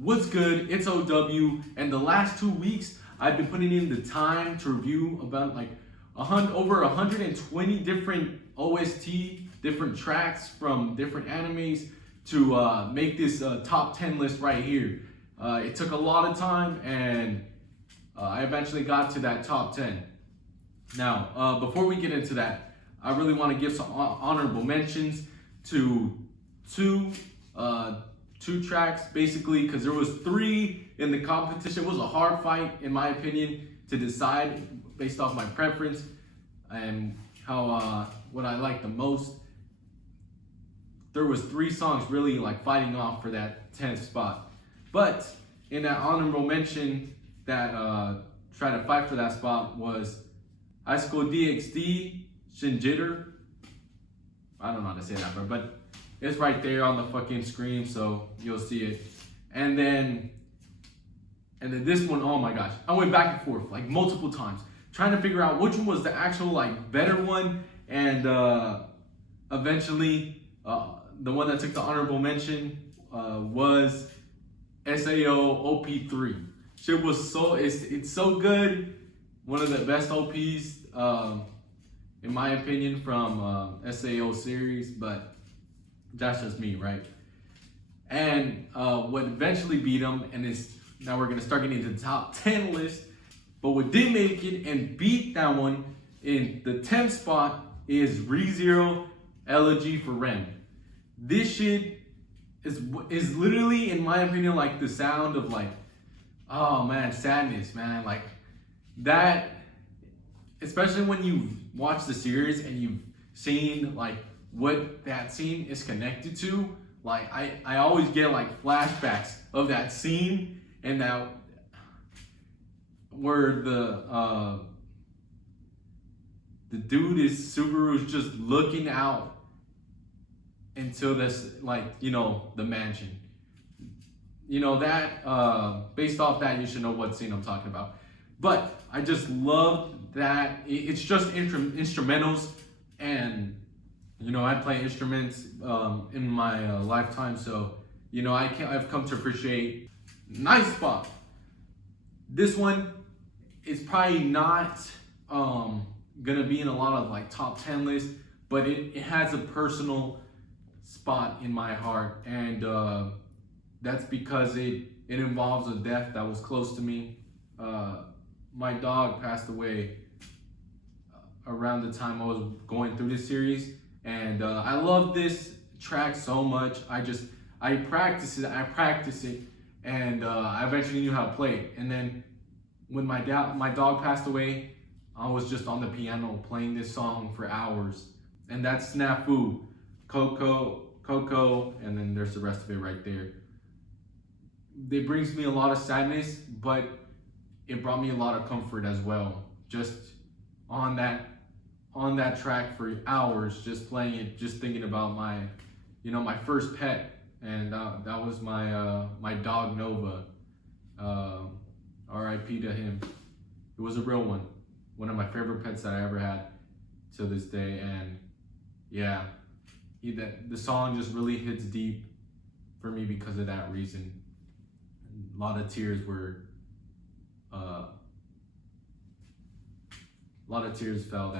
What's good? It's OW, and the last 2 weeks I've been putting in the time to review about like over 120 different OST, different tracks from different animes to make this top 10 list right here. It took a lot of time, and I eventually got to that top 10. Now, before we get into that, I really want to give some honorable mentions to two tracks, basically, because there was 3 in the competition. It was a hard fight, in my opinion, to decide based off my preference and how what I like the most. There was 3 songs really like fighting off for that 10th spot. But in that honorable mention that tried to fight for that spot was High School DxD, Shinjitter. I don't know how to say that, but it's right there on the fucking screen, so you'll see it. And then this one, oh my gosh. I went back and forth like multiple times, trying to figure out which one was the actual like better one. And eventually, the one that took the honorable mention was SAO OP3. Shit was it's so good. One of the best OPs, in my opinion, from SAO series, but that's just me, right? And what eventually beat him, and now we're gonna start getting into the top 10 list, but what did make it and beat that one in the 10th spot is ReZero Elegy for Rem. This shit is literally, in my opinion, like the sound of like, oh man, sadness, man. Like that, especially when you watch the series and you've seen like what that scene is connected to. Like I always get like flashbacks of that scene, and that where the dude Subaru's just looking out into this, like, you know, the mansion. You know that based off that, you should know what scene I'm talking about. But I just love that it's just instrumentals, and you know, I play instruments in my lifetime, so you know I've come to appreciate. Nice spot. This one is probably not gonna be in a lot of like top 10 lists, but it has a personal spot in my heart, and that's because it involves a death that was close to me. My dog passed away around the time I was going through this series, and I love this track so much. I practice it, and I eventually knew how to play it. And then when my dog passed away, I was just on the piano playing this song for hours. And that's Snafu, Coco, and then there's the rest of it right there. It brings me a lot of sadness, but it brought me a lot of comfort as well. Just on that track for hours, just playing it, just thinking about my first pet, and that was my dog Nova. R.I.P. to him. It was a real one of my favorite pets that I ever had to this day. And yeah, the song just really hits deep for me because of that reason. A lot of tears fell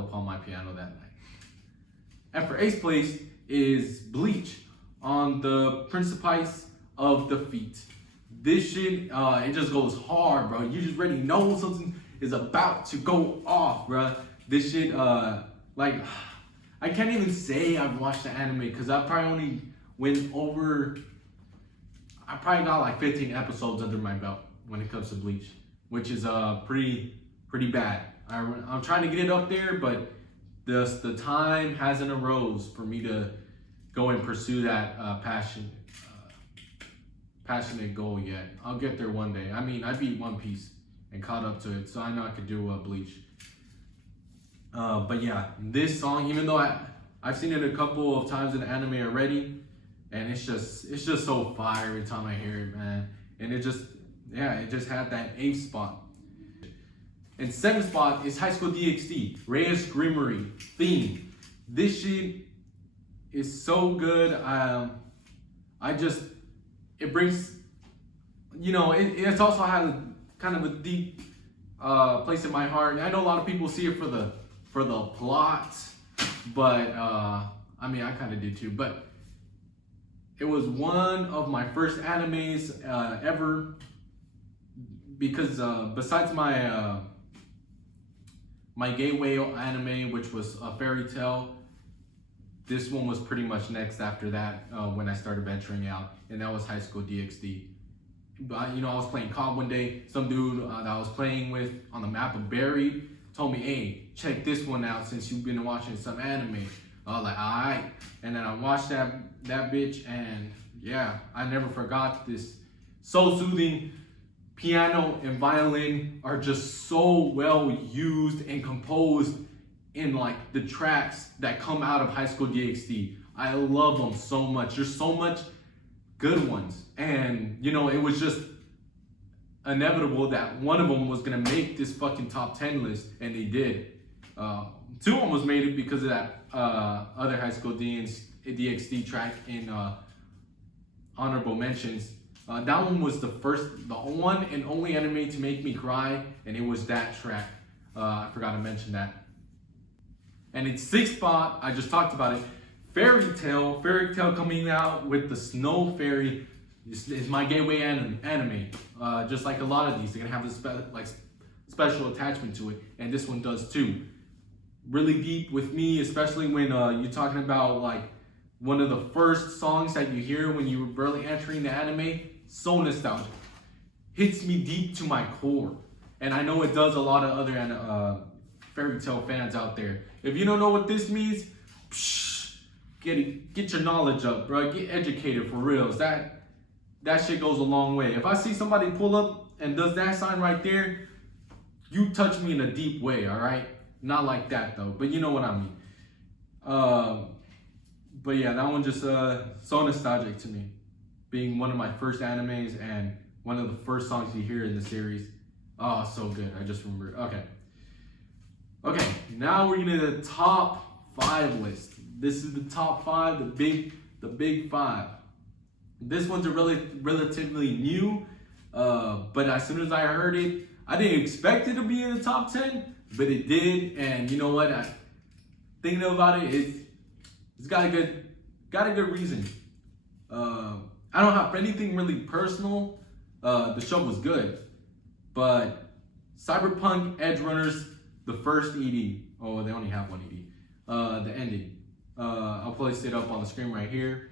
upon my piano that night. And for 8th place is Bleach on the Principies of the Feet. This shit, it just goes hard, bro. You just already know something is about to go off, bro. This shit, like, I can't even say I've watched the anime, because I probably I probably got like 15 episodes under my belt when it comes to Bleach, which is pretty bad. I'm trying to get it up there, but the time hasn't arose for me to go and pursue that passionate goal yet. I'll get there one day. I mean, I beat One Piece and caught up to it, so I know I could do Bleach. But yeah, this song, even though I've seen it a couple of times in the anime already, and it's just so fire every time I hear it, man. And it just had that 8th spot. And 7th spot is High School DxD, Reyes Grimoire theme. This shit is so good. it brings, it also has kind of a deep place in my heart. I know a lot of people see it for the plot, but I mean, I kind of did too. But it was one of my first animes ever, because besides my my gateway anime, which was a fairy tale, this one was pretty much next after that when I started venturing out, and that was High School DxD. But I was playing COD one day. Some dude that I was playing with on the map of Buried told me, "Hey, check this one out since you've been watching some anime." I was like, "Alright," and then I watched that bitch, and yeah, I never forgot this. So soothing. Piano and violin are just so well used and composed in like the tracks that come out of High School DxD. I love them so much. There's so much good ones, and it was just inevitable that one of them was gonna make this fucking top 10 list, and they did. Two almost made it because of that other High School DxD track in honorable mentions. That one was the one and only anime to make me cry, and it was that track. I forgot to mention that. And in sixth spot, I just talked about it, Fairy Tail coming out with the Snow Fairy is my gateway anime. Just like a lot of these, they're gonna have this special attachment to it, and this one does too. Really deep with me, especially when you're talking about like one of the first songs that you hear when you were barely entering the anime. So nostalgic, hits me deep to my core, and I know it does a lot of other Fairy Tail fans out there. If you don't know what this means, get your knowledge up, bro. Get educated for reals. That shit goes a long way. If I see somebody pull up and does that sign right there, you touch me in a deep way, all right? Not like that though, but you know what I mean. But yeah, that one just so nostalgic to me, being one of my first animes and one of the first songs you hear in the series. Oh, so good. I just remember. Okay, now we're into the top 5 list. This is the top 5, the big 5. This one's relatively new, but as soon as I heard it, I didn't expect it to be in the top 10, but it did. And you know what? Thinking about it's got a good reason. I don't have anything really personal. The show was good, but Cyberpunk Edge Runners, the first ED. Oh, they only have one ED. The ending. I'll place it up on the screen right here.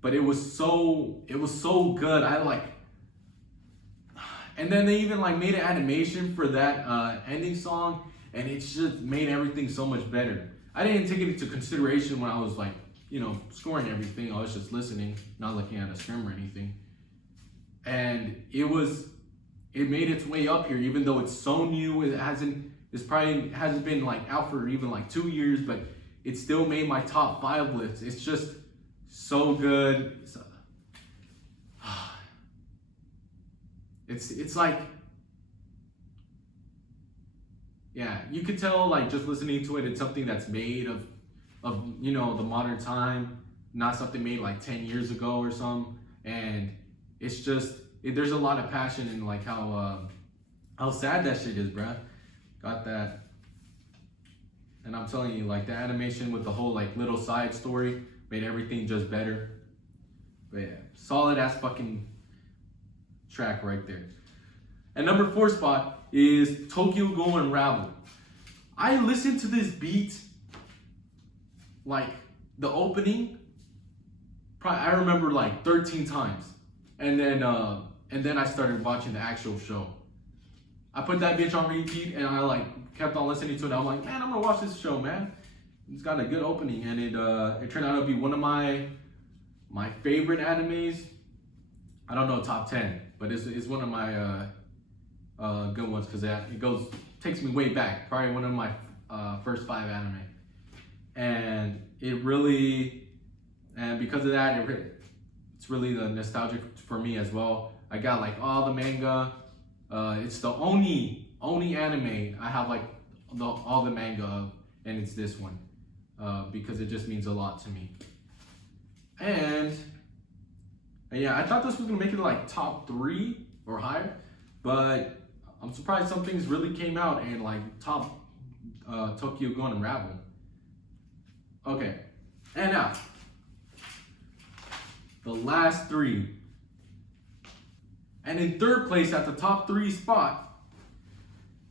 But it was so good. And then they even made an animation for that ending song, and it just made everything so much better. I didn't take it into consideration when I was scoring everything. I was just listening, not looking at a scrim or anything. And it made its way up here, even though it's so new. It hasn't been out for even 2 years, but it still made my top 5 list. It's just so good. It's like, yeah, you could tell just listening to it, it's something that's made of the modern time, not something made 10 years ago or something. And it's just, there's a lot of passion in how sad that shit is, bruh. Got that. And I'm telling you, the animation with the whole little side story made everything just better. But yeah, solid ass fucking track right there. And number 4 spot is Tokyo Go Unravel. I listened to this beat, the opening, I remember 13 times. And then I started watching the actual show. I put that bitch on repeat, and I kept on listening to it. I'm like, man, I'm gonna watch this show, man. It's got a good opening, and it turned out to be one of my favorite animes. I don't know top 10, but it's one of my good ones because it takes me way back. Probably one of my first 5 anime, and because of that, it's really the nostalgic for me as well. I got all the manga. It's the only anime I have all the manga of, and it's this one because it just means a lot to me. And And yeah, I thought this was gonna make it like top 3 or higher, but I'm surprised some things really came out and like top Tokyo Gone Unravel. Okay, and now the last 3. And in third place at the top 3 spot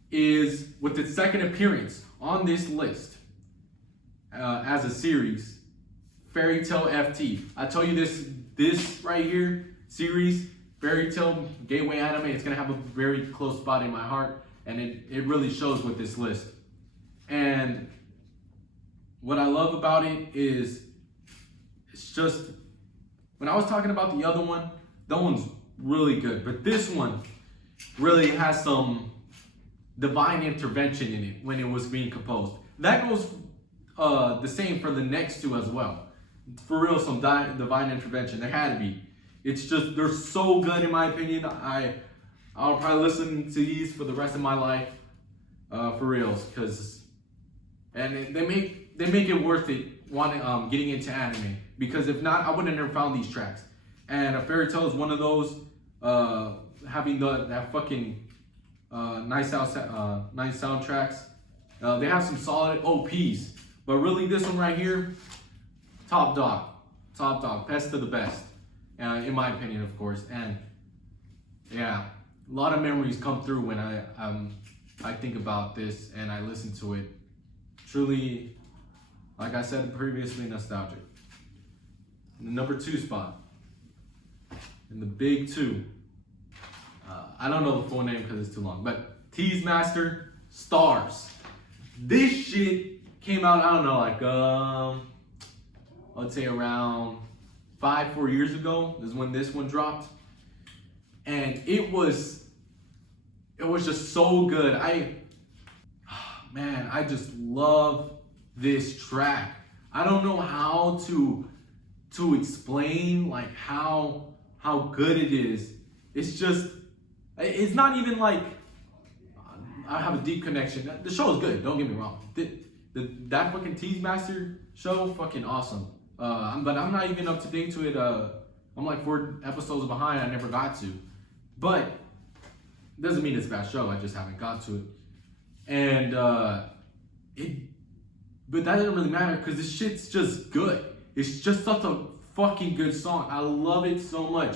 is, with its second appearance on this list as a series, Fairy Tail FT. I tell you this right here, series, Fairy Tail Gateway Anime, it's gonna have a very close spot in my heart, and it really shows with this list. And what I love about it is, it's just, when I was talking about the other one, that one's really good, but this one really has some divine intervention in it when it was being composed. That goes the same for the next 2 as well. For real, some divine intervention. There had to be. It's just, they're so good in my opinion. I'll probably listen to these for the rest of my life, for reals, and they make it worth it getting into anime, because if not, I would have never found these tracks. And a Fairy Tail is one of those, having that fucking nice soundtracks. They have some solid OPs, but really this one right here, top dog, best of the best, in my opinion, of course. And yeah, a lot of memories come through when I think about this and I listen to it. Truly, like I said previously, nostalgic. In the number 2 spot, in the big 2, I don't know the full name because it's too long, but Tease Master Stars. This shit came out, I don't know, like I'd say around 4 years ago is when this one dropped, and it was just so good. I just love this track. I don't know how to explain like how good it is. It's not even like I have a deep connection. The show is good, don't get me wrong. That fucking Tease Master show, fucking awesome. But I'm not even up to date to it. I'm like 4 episodes behind. I never got to. But doesn't mean it's a bad show. I just haven't got to it. And but that doesn't really matter because this shit's just good. It's just such a fucking good song. I love it so much.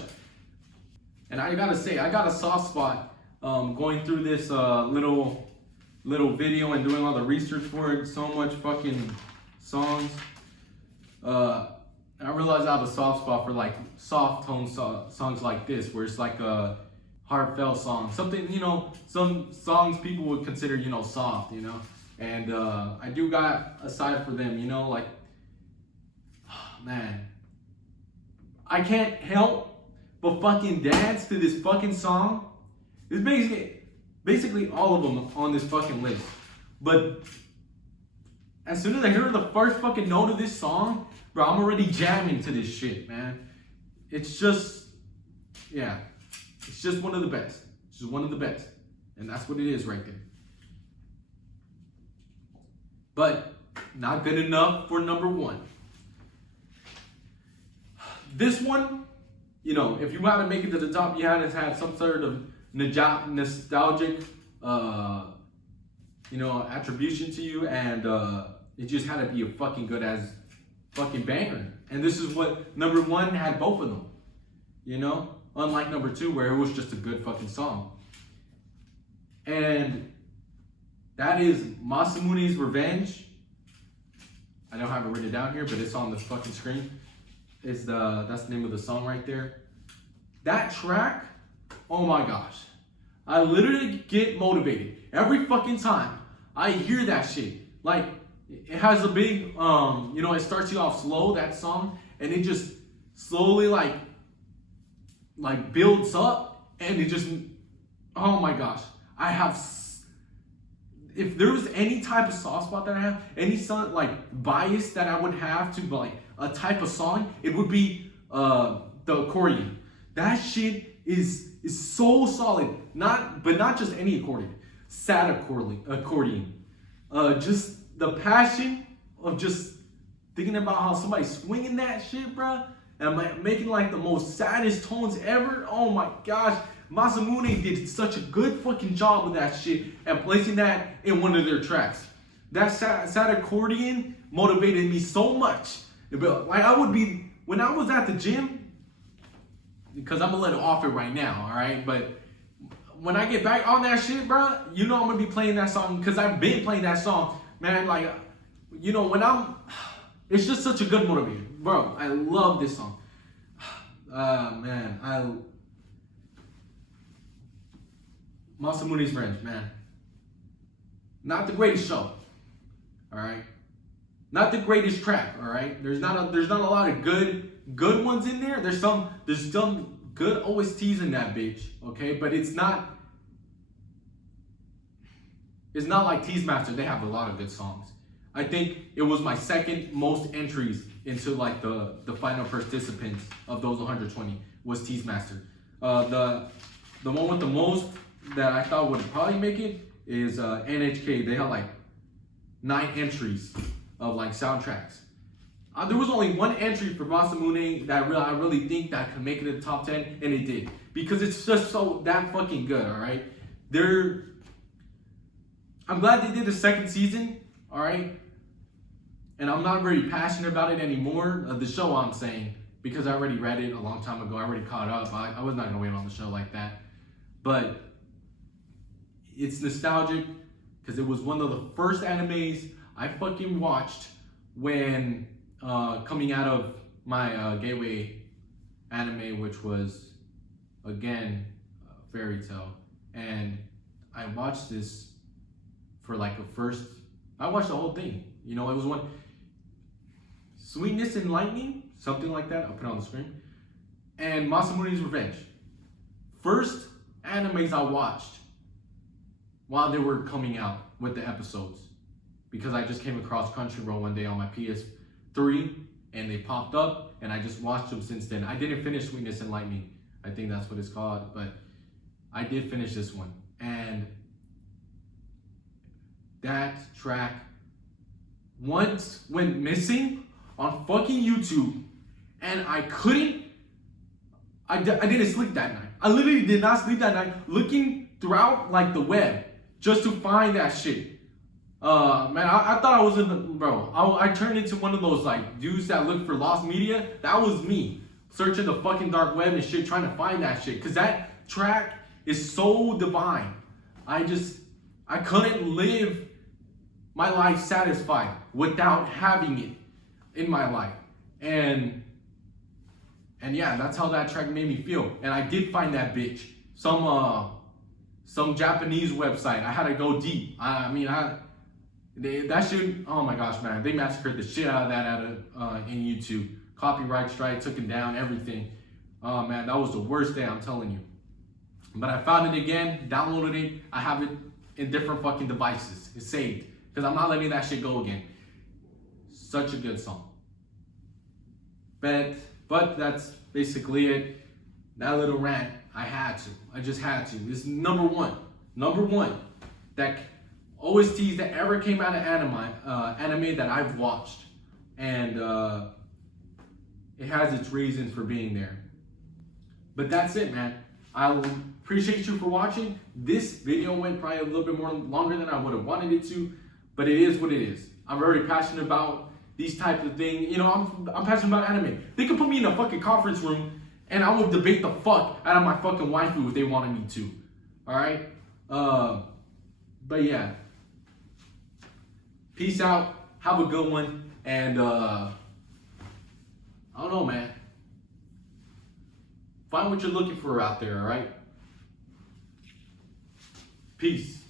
And I gotta say, I got a soft spot going through this little video and doing all the research for it. So much fucking songs. And I realized I have a soft spot for like soft tone songs like this, where it's like a heartfelt song, something, some songs people would consider, soft, and I do got a side for them, like, man, I can't help but fucking dance to this fucking song. It's basically all of them on this fucking list, but as soon as I hear the first fucking note of this song, bro, I'm already jamming to this shit, man. It's just, yeah. It's just one of the best. It's just one of the best. And that's what it is right there. But not good enough for number 1. This one, if you had to make it to the top, you had to have some sort of nostalgic, attribution to you, and it just had to be a fucking good as fucking banger. And this is what number 1 had, both of them, unlike number 2 where it was just a good fucking song. And that is Masamune's Revenge. I don't have it written down here, but it's on the fucking screen. That's the name of the song right there. That track, oh my gosh, I literally get motivated every fucking time I hear that shit. Like, it has a big, it starts you off slow, that song, and it just slowly like builds up, and it just, oh my gosh, if there was any type of soft spot that I have, any bias that I would have to like a type of song, it would be the accordion. That shit is so solid. Not just any accordion, sad accordion. Just the passion of just thinking about how somebody's swinging that shit, bruh. and I'm making like the most saddest tones ever. Oh my gosh. Masamune did such a good fucking job with that shit and placing that in one of their tracks. That sad accordion motivated me so much. Like I would be, when I was at the gym, because I'm a little off it right now, all right? But when I get back on that shit, bro, you know I'm gonna be playing that song because I've been playing that song, man. Like, you know, it's just such a good motivator, bro. I love this song. Man, Masamune's Revenge, man. Not the greatest show, all right? Not the greatest track, all right? There's not a lot of good ones in there. There's some good OSTs in that bitch, okay? But it's not like Tease Master. They have a lot of good songs. I think it was my second most entries into like the final participants of those 120 was Tease Master. The one with the most that I thought would probably make it is NHK. They had like 9 entries of like soundtracks. There was only one entry for Masamune that I really think that could make it to the top 10, and it did. Because it's just so that fucking good, alright? I'm glad they did the second season, alright? And I'm not very passionate about it anymore, the show I'm saying, because I already read it a long time ago, I already caught up. I was not gonna wait on the show like that. But it's nostalgic, because it was one of the first animes I fucking watched when coming out of my gateway anime, which was again Fairy Tail, and I watched this for like I watched the whole thing. You know, it was one Sweetness and Lightning, something like that. I'll put it on the screen. And Masamune's Revenge. First animes I watched while they were coming out with the episodes, because I just came across Crunchyroll one day on my PS3 and they popped up and I just watched them since then. I didn't finish Sweetness and Lightning. I think that's what it's called, but I did finish this one. And that track once went missing on fucking YouTube, and I didn't sleep that night. I literally did not sleep that night looking throughout like the web just to find that shit. Man, I thought I was I turned into one of those like dudes that look for lost media. That was me, searching the fucking dark web and shit, trying to find that shit. Cause that track is so divine. I couldn't live my life satisfied without having it in my life. And yeah, that's how that track made me feel. And I did find that bitch. Some Japanese website. I had to go deep. That shit, oh my gosh, man. They massacred the shit out of that in YouTube. Copyright strike, took it down, everything. Oh man, that was the worst day, I'm telling you. But I found it again, downloaded it. I have it in different fucking devices. It's saved. Because I'm not letting that shit go again. Such a good song. But that's basically it. That little rant, I just had to. This is number one. That OSTs that ever came out of anime that I've watched. And it has its reasons for being there. But that's it, man. I appreciate you for watching. This video went probably a little bit more longer than I would have wanted it to, but it is what it is. I'm very passionate about these types of things. You know, I'm passionate about anime. They could put me in a fucking conference room and I would debate the fuck out of my fucking waifu if they wanted me to. Alright? But yeah. Peace out. Have a good one. And I don't know, man. Find what you're looking for out there, alright? Peace.